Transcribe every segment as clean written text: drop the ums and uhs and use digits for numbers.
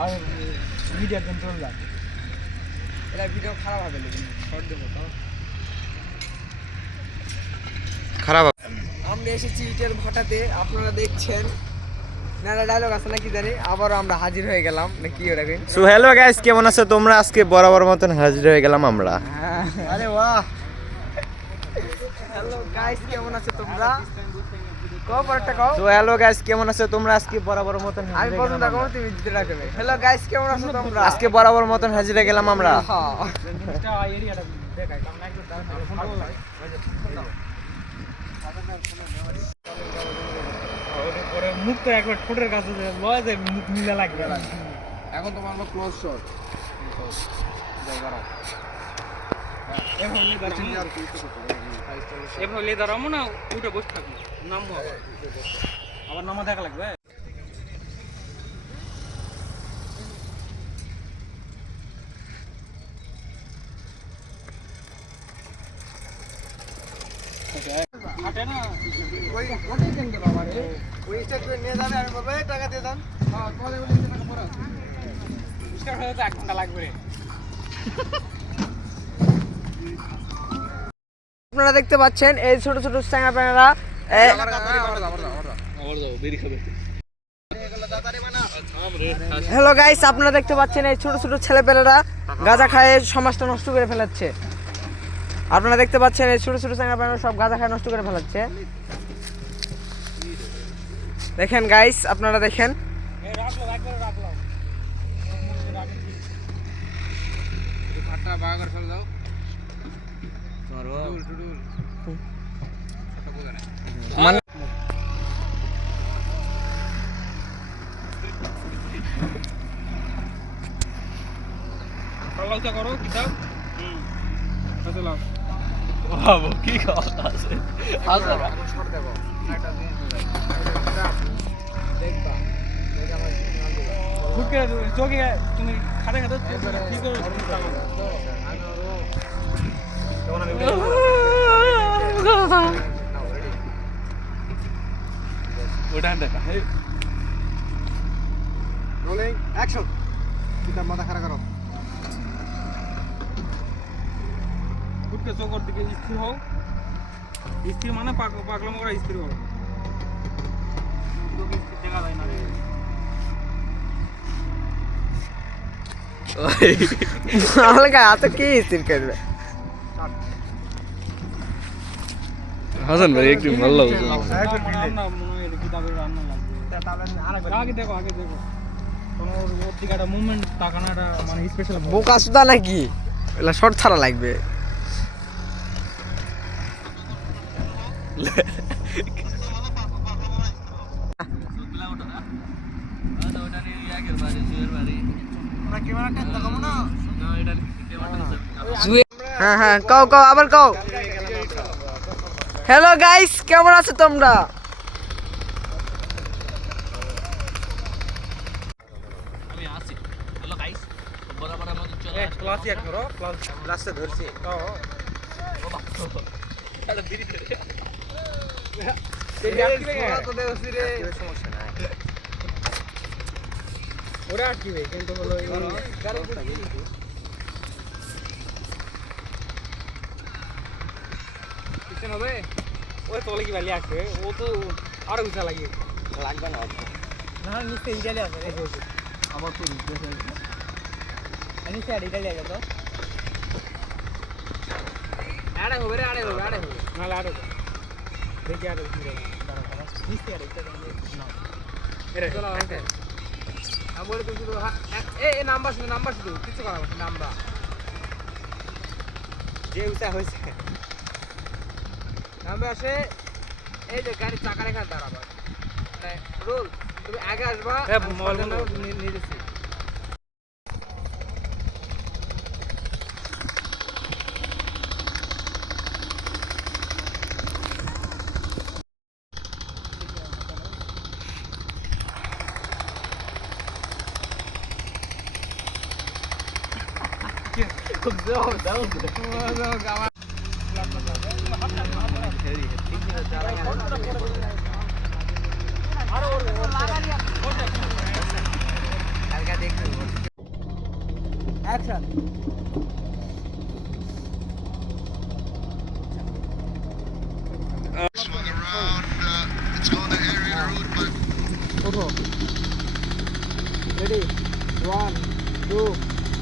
আর মিডিয়ার কন্ট্রোল যায় এটা ভিডিও খারাপ হবে লেকিন শর্ট দেবো তো খারাপ আমরা এসেছি ইটের ভাটাতে আপনারা দেখছেন নানা ডায়লগ আছে নাকি জানি আবারও আমরা হাজির হয়ে গেলাম নাকি ওরা কই সো হ্যালো গাইস কেমন আছো তোমরা আজকে বরাবর মতন হাজির হয়ে গেলাম আমরা আরে বাহ হ্যালো গাইস কেমন আছো তোমরা কও পরটা কও সো হ্যালো গাইস কেমন আছো তোমরা আজকে বরাবর মতন আমি পছন্দ করব তুমি দিতে রাখবে হ্যালো গাইস কেমন আছো তোমরা আজকে বরাবর মতন হাজির হয়ে গেলাম আমরা এটা এরিয়াটা দেখাই কামনা একটু মুখ তো একবার ঠোঁটের কাছে লয় যায় মুখ মিলা লাগবে এখন তোমার আমার ক্লোজ শট এভাবে দাঁড়াবো না উঠে বসে থাকবো নামবো আবার নামা দেখা লাগবে হাটে না ওই ওটাই কেন বাবা রে ওই স্টার্ট করে নিয়ে যাবে আমি বলবো টাকা দিয়ে দেন হ্যাঁ তোমাদের বলে টাকা পড়া স্টার্ট হতে 1 ঘন্টা লাগবে রে আপনারা দেখতে পাচ্ছেন এই ছোট ছোট স্ট্যাঙ্গা প্যানেরা হ্যালো গাইস আপনারা দেখতে পাচ্ছেন এই ছোট ছোট ছেলেপেলেরা গাঁজা খায় সমাজটা নষ্ট করে ফেলাচ্ছে আপনারা দেখতে পাচ্ছেন এই ছোট ছোট স্ট্যাঙ্গা প্যানেরা সব গাঁজা খায় নষ্ট করে ফেলাচ্ছে দেখেন গাইস আপনারা দেখেন করো কিতাব কি কথা আছে তুমি খাতে খাতে ওটা দেখা রোলিং অ্যাকশন কিতাব মাথা খাড়া করো উঠকে চোখের দিকে স্থির হও স্থির মানে পাগলামো করা স্থির হও দেখা যায় না রে হালকা হাতে কি স্থির করবে হাসান ভাই একটু ভালো লাগছে বোকা সুদা নাকি এলা শর্ট ছাড়া লাগবে হ্যাঁ হ্যাঁ কও কও আবার কও হ্যালো গাইস কেমন আছো তোমরা আমি আছি হ্যালো গাইস বরাবর আমাদের চলে ক্লাস এক করো ক্লাসে ধরছি তো এটা বিড়ি ধরে সমস্যা নাই ওরা কি ভাই কিন্তু হলো কিসেন হবে ওই তোলে কি বালি আসবে ও তো আরো গুছা লাগে লাগবে না না নিচে ইটালি আছে আমার তো নিচে নিচে ইটালি আছে তো আড়ে হবে রে আড়ে হবে না আড়ে হবে দেখি আড়ে নিচে আড়ে এটা না এরে চলো আড়ে আমি বলে তো শুধু এ নাম্বার শুধু কিছু করা হবে নাম্বার যে উঠা হয়েছে নাম্বার আসে এই যে গাড়ি চাকা রেখা দাঁড়াবা মানে রোল তুমি আগে আসবা নিয়েছি action Swung around, it's going to area route, but ওঠো রেডি 1 2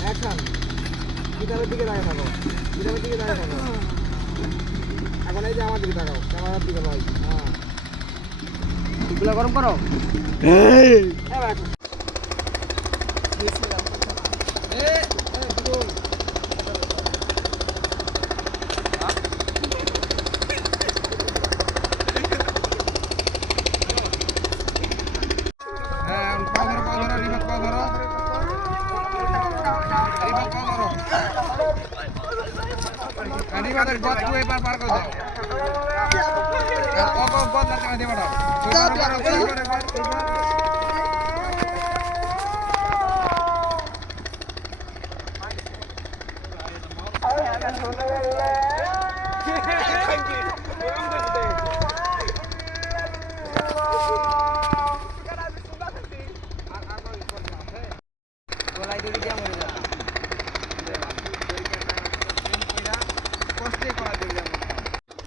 অ্যাকশন গিটারের দিকে দাঁড়িয়ে থাকো গিটারের দিকে দাঁড়িয়ে থাকো এখন এই যে আমার দিকে তাকাও ক্যামেরার দিকে ভাই হ্যাঁ গুলা গরম করো এই ভাই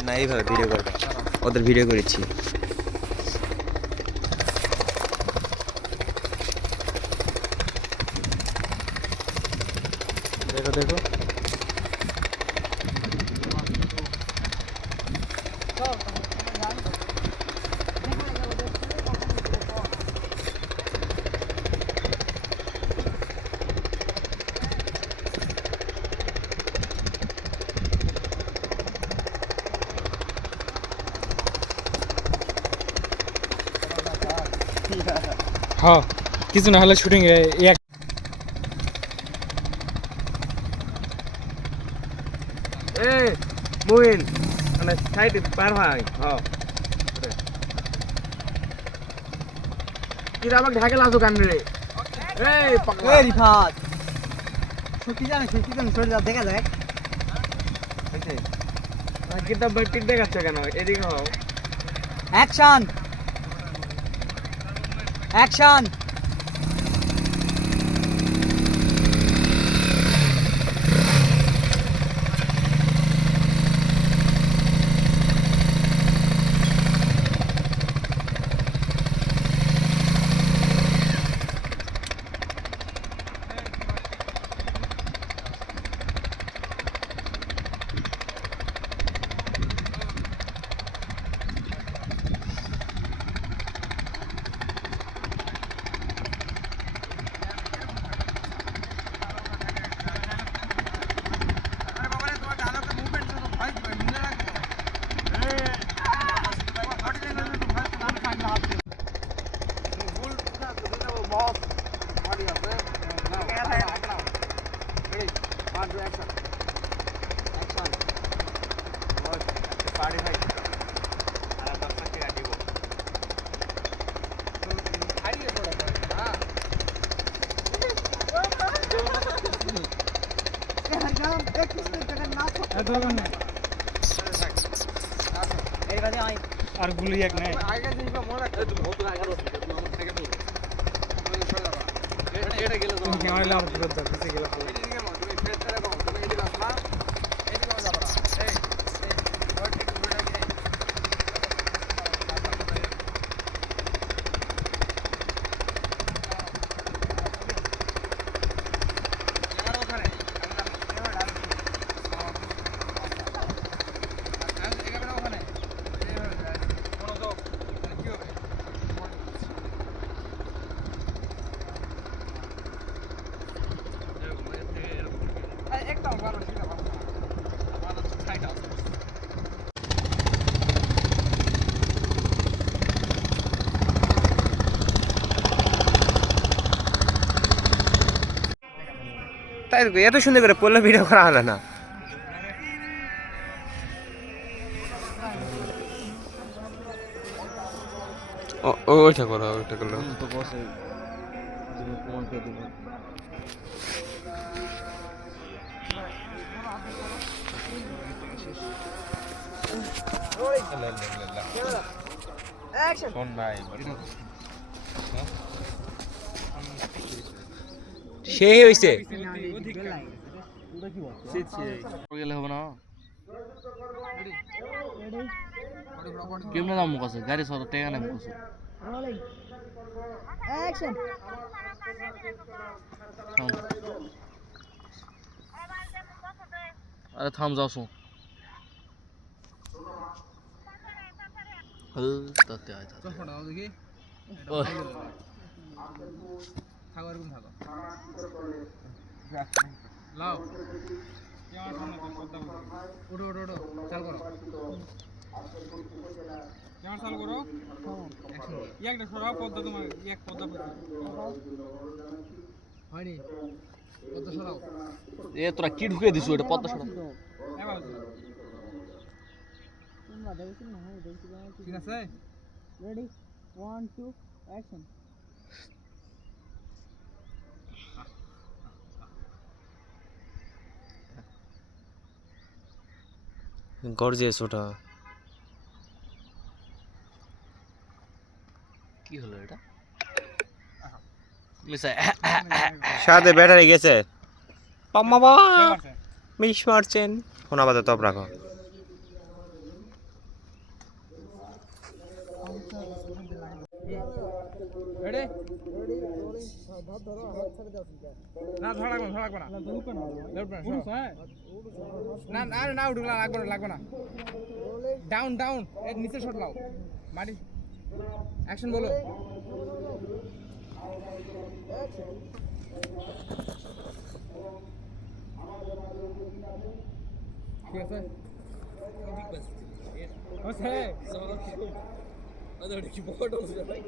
না এইভাবে ভিডিও করবে ওদের ভিডিও করেছি দেখো দেখো হ্যাঁ কিছু না হলে শুটিং এক এ মুইন মানে সাইড পার ভাই হ্যাঁ কি আমাকে ঢাকে লাসো কান রে এই পাগলা এই রিফাত সত্যি জানে সরে যা দেখা যায় হইছে আজকে তো বাইক দেখাচ্ছ কেন এদিকে হও অ্যাকশন অ্যাকশন আর গুলি এক নাই ক্যামেরা লাভ করতে পিছে গেল তাই তো এত সুন্দর করে পড়লে ভিডিও করা হলো না ওইটা করো ওইটা করো তো বসে তুমি প্রমাণ করে দিবে সেই হইছে গেলে হবে না কেমনে নাম মুখ আছে গাড়ি সর টেকা নাম মুখ আছে আরে থাম যাও শোন তাতে আয় তাতে ফটো দাও দেখি ওই থাকো এরকম থাকো লাও আমার সামনে পদ্মা ওঠো ওঠো ওঠো চাল করো ক্যামেরা চালু করো একটা সরাও পদ্মা তোমার এক পদ্মা হয়নি কত সরাও এ তোরা কি ঢুকে দিছো এটা পদ্মা সরা এবার ঠিক আছে Ready? 1, 2, action. গর্জিয়াস ওটা কি হলো এটা মিসাই সাথে ব্যাটারি গেছে বাবা মিস মারছেন ফোন আপাতত টপ রাখো রেডি Ready? Rolling. ধরো হাত ছেড়ে দাও না ধরা লাগবে না দুটো না লেফট উড়ু স্যার না না না উঠো না লাগবে না ডাউন ডাউন এর নিচে শট লাও মাটি অ্যাকশন বলো ঠিক আছে ওসে আরে কি বড় হচ্ছে ভাই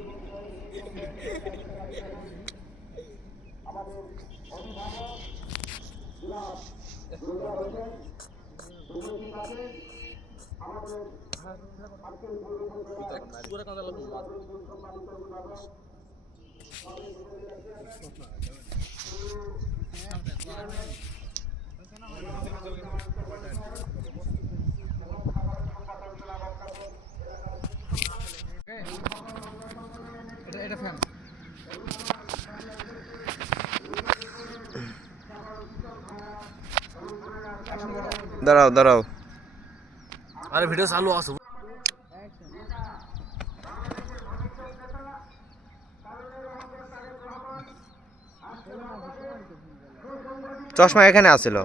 পুরো কাঁদা লাগলো এটা ফ্যান দাঁড়াও দাঁড়াও আরে ভিডিও চালু আছে চশমা এখানে আছিল